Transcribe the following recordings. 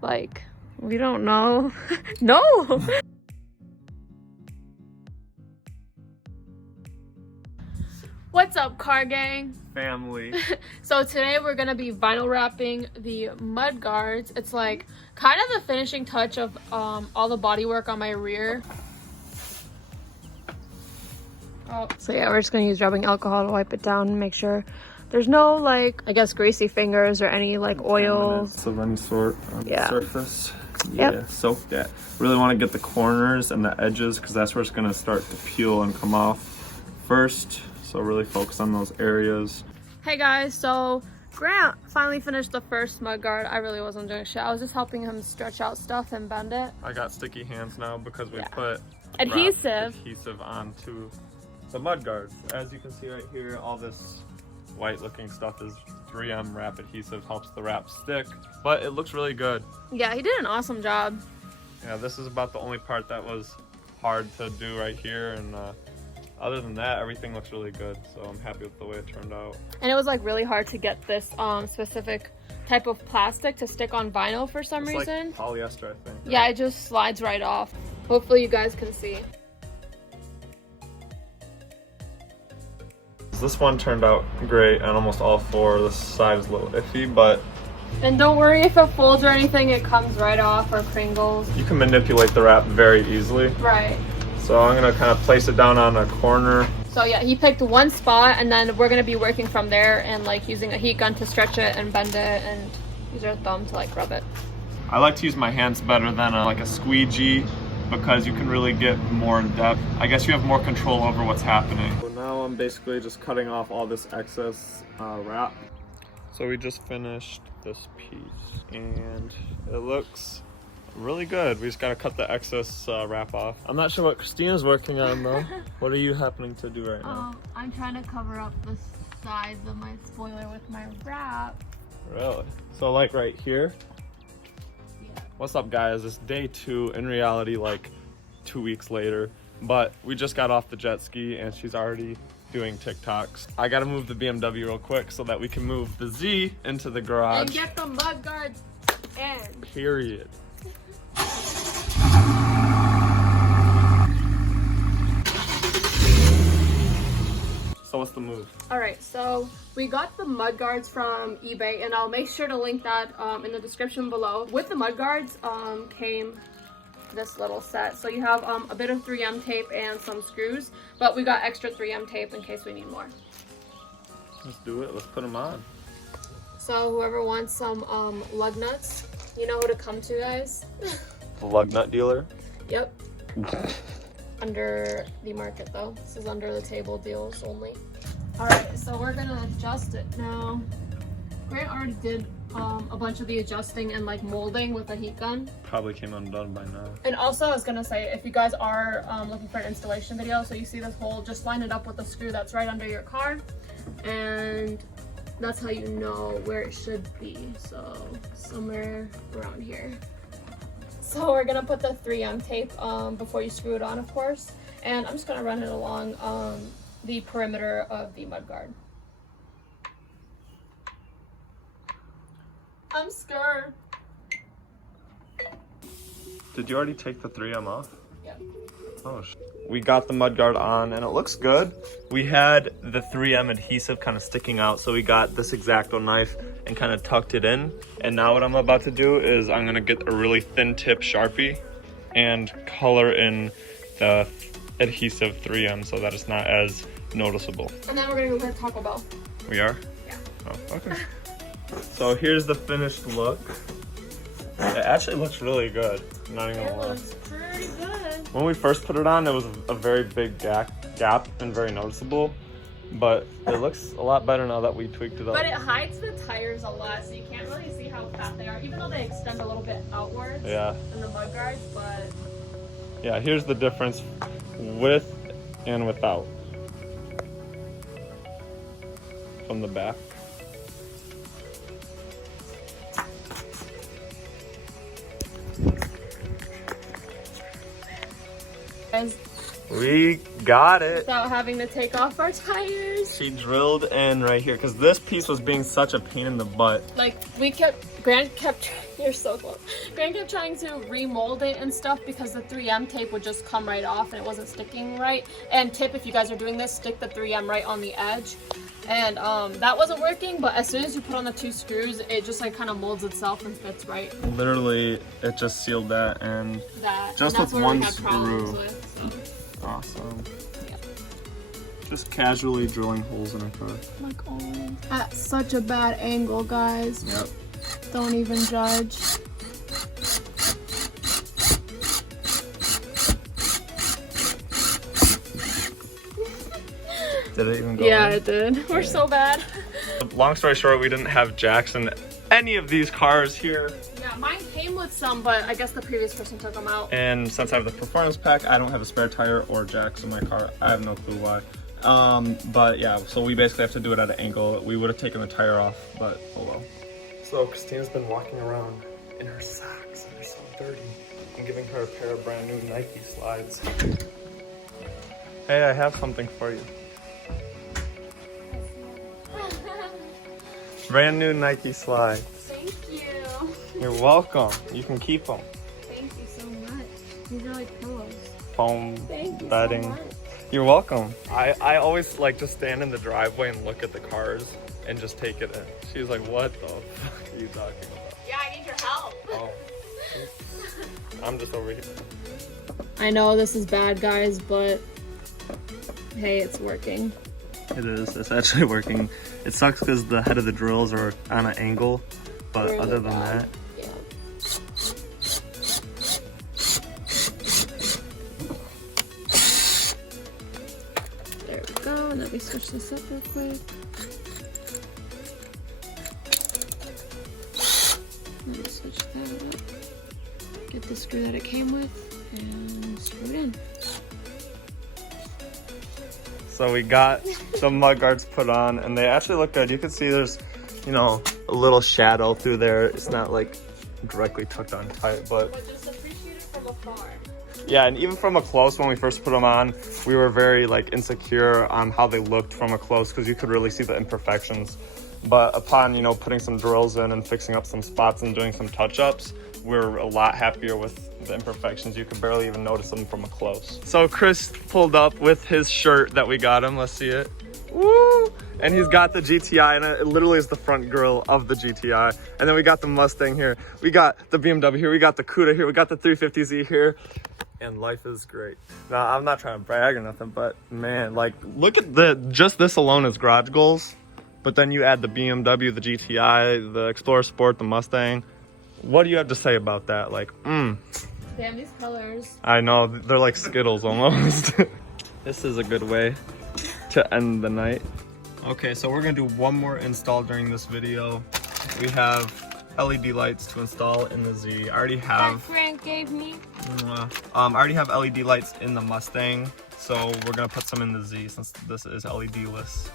Like, we don't know. No! What's up, car gang? Family. So today we're gonna be vinyl wrapping the mud guards. It's like kind of the finishing touch of all the body work on my rear. Oh. So yeah, we're just gonna use rubbing alcohol to wipe it down and make sure there's no, like, I guess greasy fingers or any like oil of any sort on the surface. Yep. Soak that. Really want to get the corners and the edges because that's where it's gonna start to peel and come off first. So really focus on those areas. Hey guys, so Grant finally finished the first mud guard. I really wasn't doing shit. I was just helping him stretch out stuff and bend it. I got sticky hands now because we put adhesive onto the mud guards. As you can see right here, all this white looking stuff is 3M wrap adhesive, helps the wrap stick, but it looks really good. Yeah, he did an awesome job. Yeah, this is about the only part that was hard to do right here, and other than that, everything looks really good, so I'm happy with the way it turned out. And it was like really hard to get this specific type of plastic to stick on vinyl for some reason. Like polyester, I think. Right? Yeah, it just slides right off. Hopefully you guys can see. This one turned out great on almost all four. This side is a little iffy, but... And don't worry if it folds or anything, it comes right off or cringles. You can manipulate the wrap very easily. Right. So I'm gonna kind of place it down on a corner. So yeah, he picked one spot and then we're gonna be working from there and like using a heat gun to stretch it and bend it and use our thumb to like rub it. I like to use my hands better than like a squeegee because you can really get more in depth. I guess you have more control over what's happening. So now I'm basically just cutting off all this excess wrap. So we just finished this piece and it looks really good. We just gotta cut the excess wrap off. I'm not sure what Christina's working on though. What are you happening to do right now? I'm trying to cover up the sides of my spoiler with my wrap. Really? So like right here? Yeah. What's up guys? It's day 2, in reality like 2 weeks later. But we just got off the jet ski and she's already doing TikToks. I gotta move the BMW real quick so that we can move the Z into the garage. And get the mud guards in. Period. So what's the move? All right, so we got the mud guards from eBay and I'll make sure to link that in the description below. With the mud guards came this little set. So you have a bit of 3M tape and some screws, but we got extra 3M tape in case we need more. Let's do it. Let's put them on. So whoever wants some lug nuts, you know who to come to, guys. The lug nut dealer? Yep. Under the market though. This is under the table deals only. Alright, so we're gonna adjust it now. Grant already did a bunch of the adjusting and like molding with a heat gun. Probably came undone by now. And also I was gonna say, if you guys are looking for an installation video, so you see this hole, just line it up with the screw that's right under your car. And that's how you know where it should be. So somewhere around here. So we're gonna put the 3M tape before you screw it on, of course. And I'm just gonna run it along the perimeter of the mud guard. I'm scared. Did you already take the 3M off? Yeah. Oh, we got the mud guard on and it looks good. We had the 3M adhesive kind of sticking out, so we got this X-Acto knife and kind of tucked it in. And now what I'm about to do is I'm gonna get a really thin tip Sharpie and color in the adhesive 3M so that it's not as noticeable. And then we're gonna go get Taco Bell. We are? Yeah. Oh, okay. So here's the finished look. It actually looks really good. I'm not even gonna lie. It looks pretty good. When we first put it on, it was a very big gap and very noticeable, but it looks a lot better now that we tweaked it up. But it hides the tires a lot, so you can't really see how fat they are, even though they extend a little bit outwards in the mud guards, but... Yeah, here's the difference with and without from the back. Guys, we got it without having to take off our tires. She drilled in right here because this piece was being such a pain in the butt. Like you're so close. Grant kept trying to remold it and stuff because the 3M tape would just come right off and it wasn't sticking right. And tip, if you guys are doing this, stick the 3M right on the edge. And that wasn't working, but as soon as you put on the 2 screws, it just like kind of molds itself and fits right. Literally, it just sealed that and just with one screw. Awesome. Yeah. Just casually drilling holes in a car. Like always. At such a bad angle, guys. Yep. Don't even judge. Did it even go Yeah, in? it did. We're so bad. Long story short, we didn't have jacks in any of these cars here. Yeah, mine came with some, but I guess the previous person took them out. And since I have the performance pack, I don't have a spare tire or jacks in my car. I have no clue why. But yeah, so we basically have to do it at an angle. We would have taken the tire off, but oh well. So Christina's been walking around in her socks and they're so dirty. I'm giving her a pair of brand new Nike slides. Hey, I have something for you. Brand new Nike slides. Thank you. You're welcome. You can keep them. Thank you so much. These are like pillows. Foam Thank you bedding. so much. You're welcome. I always like to stand in the driveway and look at the cars and just take it in. She's like, what the fuck are you talking about? Yeah, I need your help. Oh. I'm just over here. I know this is bad, guys, but hey, it's working. It is. It's actually working. It sucks because the head of the drills are on an angle, but Really other than bad. that, Yeah. There we go. Let me switch this up real quick. Let me switch that up. Get the screw that it came with and screw it in. so we got the mudguards put on and they actually look good. You can see there's, you know, a little shadow through there. It's not like directly tucked on tight, but just appreciate it from afar. yeah, and even from a close, when we first put them on, we were very like insecure on how they looked from a close because you could really see the imperfections. But upon, you know, putting some drills in and fixing up some spots and doing some touch-ups, we're a lot happier with the imperfections. You can barely even notice them from a close. So Chris pulled up with his shirt that we got him. Let's see it. Woo! And he's got the GTI, and it literally is the front grille of the GTI. And then we got the Mustang here. We got the BMW here. We got the Cuda here. We got the 350Z here. And life is great. Now, I'm not trying to brag or nothing, but man, like, look at just this alone is garage goals. But then you add the BMW, the GTI, the Explorer Sport, the Mustang. What do you have to say about that? Like, Damn, these colors. I know, they're like Skittles almost. This is a good way to end the night. Okay, so we're gonna do one more install during this video. We have LED lights to install in the Z. I already have. That Grant gave me. I already have LED lights in the Mustang, so we're gonna put some in the Z since this is LED-less.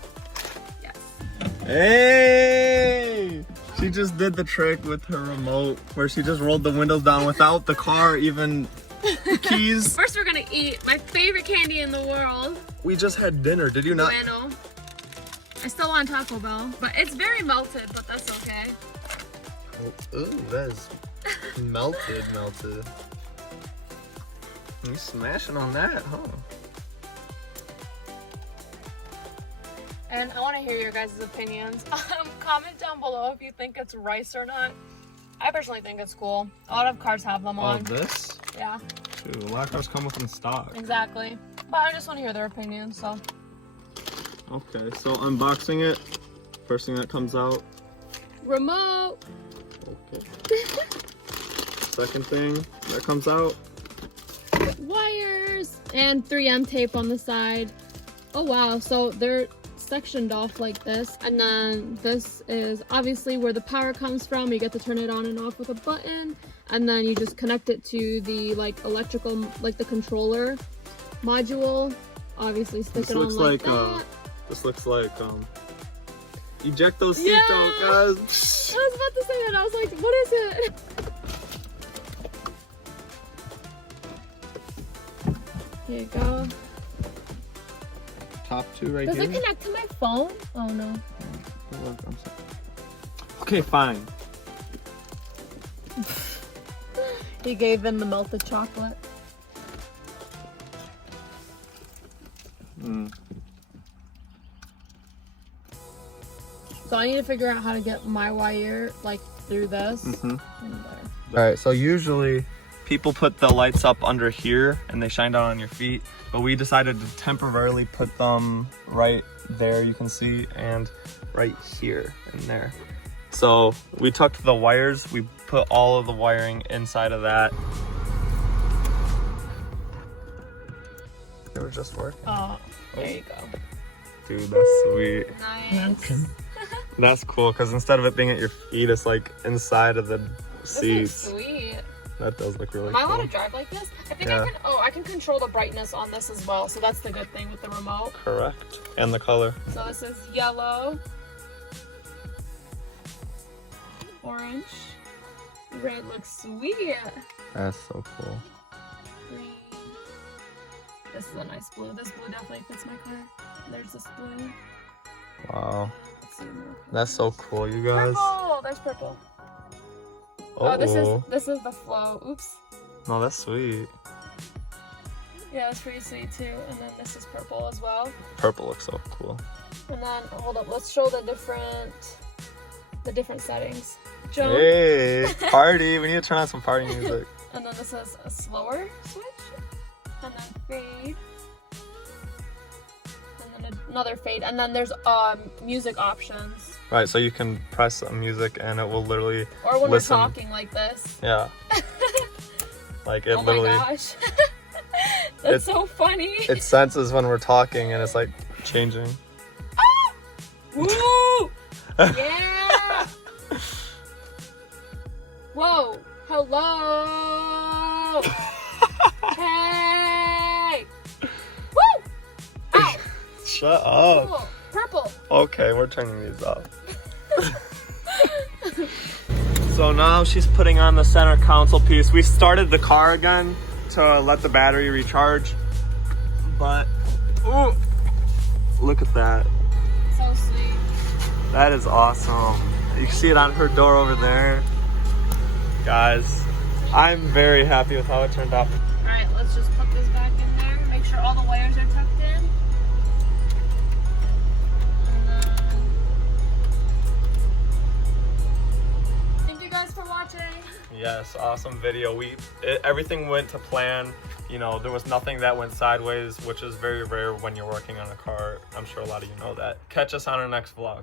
Yes. Hey! She just did the trick with her remote where she just rolled the windows down without the car even keys. First, we're gonna eat my favorite candy in the world. We just had dinner, did you not? Bueno. I still want Taco Bell, but it's very melted, but that's okay. Oh, ooh, that is melted. You smashing on that, huh? And I want to hear your guys' opinions. Comment down below if you think it's rice or not. I personally think it's cool. A lot of cars have them on. Oh, this? Yeah. Dude, a lot of cars come with in stock. Exactly. But I just want to hear their opinions, so. Okay, so unboxing it. First thing that comes out. Remote. Okay. Second thing that comes out. Wires. And 3M tape on the side. Oh wow, so they're sectioned off like this, and then this is obviously where the power comes from. You get to turn it on and off with a button, and then you just connect it to the like electrical, like the controller module. Obviously stick it on like that. This looks like eject those seatbelt, guys. I was about to say that. I was like, what is it? Here you go. Top two right Does here. it connect to my phone? Oh no. Okay, fine. He gave in the melted chocolate. So I need to figure out how to get my wire like through this. All right, so usually people put the lights up under here and they shine down on your feet, but we decided to temporarily put them right there, you can see, and right here and there. So we tucked the wires, we put all of the wiring inside of that. It was just working. Oh, there you go. Dude, that's sweet. Nice. That's cool, because instead of it being at your feet, it's like inside of the seats. This looks sweet. That does look really Am I cool. allowed to drive like this? I think Yeah. I can control the brightness on this as well, so that's the good thing with the remote. Correct. And the color. So this is yellow, orange, red looks sweet, That's so cool. green. This is a nice blue. This blue definitely fits my car. There's this blue. Wow. Let's see more colors. That's so cool, you guys. Purple. There's purple. Oh, this is the flow. Oops. No, that's sweet. Yeah, that's pretty sweet too. And then this is purple as well. Purple looks so cool. And then hold up, let's show the different settings. Jump. Hey, party. We need to turn on some party music. And then this is a slower switch. And then fade. And then another fade. And then there's music options. Right, so you can press music and it will literally Or when listen. we're talking like this. Yeah. Like it Oh literally. my gosh. That's so funny. It senses when we're talking and it's like changing. Woo! Yeah! Whoa! Hello! Hey! Woo! Ow! Shut up. Cool. Purple. Okay, we're turning these off. So now she's putting on the center console piece. We started the car again to let the battery recharge, but ooh, look at that. So sweet. That is awesome. You can see it on her door over there. Guys, I'm very happy with how it turned out. Alright, let's just put this back in there. Make sure all the wires are tucked in. And then... Thank you guys for watching. Yes, awesome video. Everything went to plan. You know, there was nothing that went sideways, which is very rare when you're working on a car. I'm sure a lot of you know that. Catch us on our next vlog.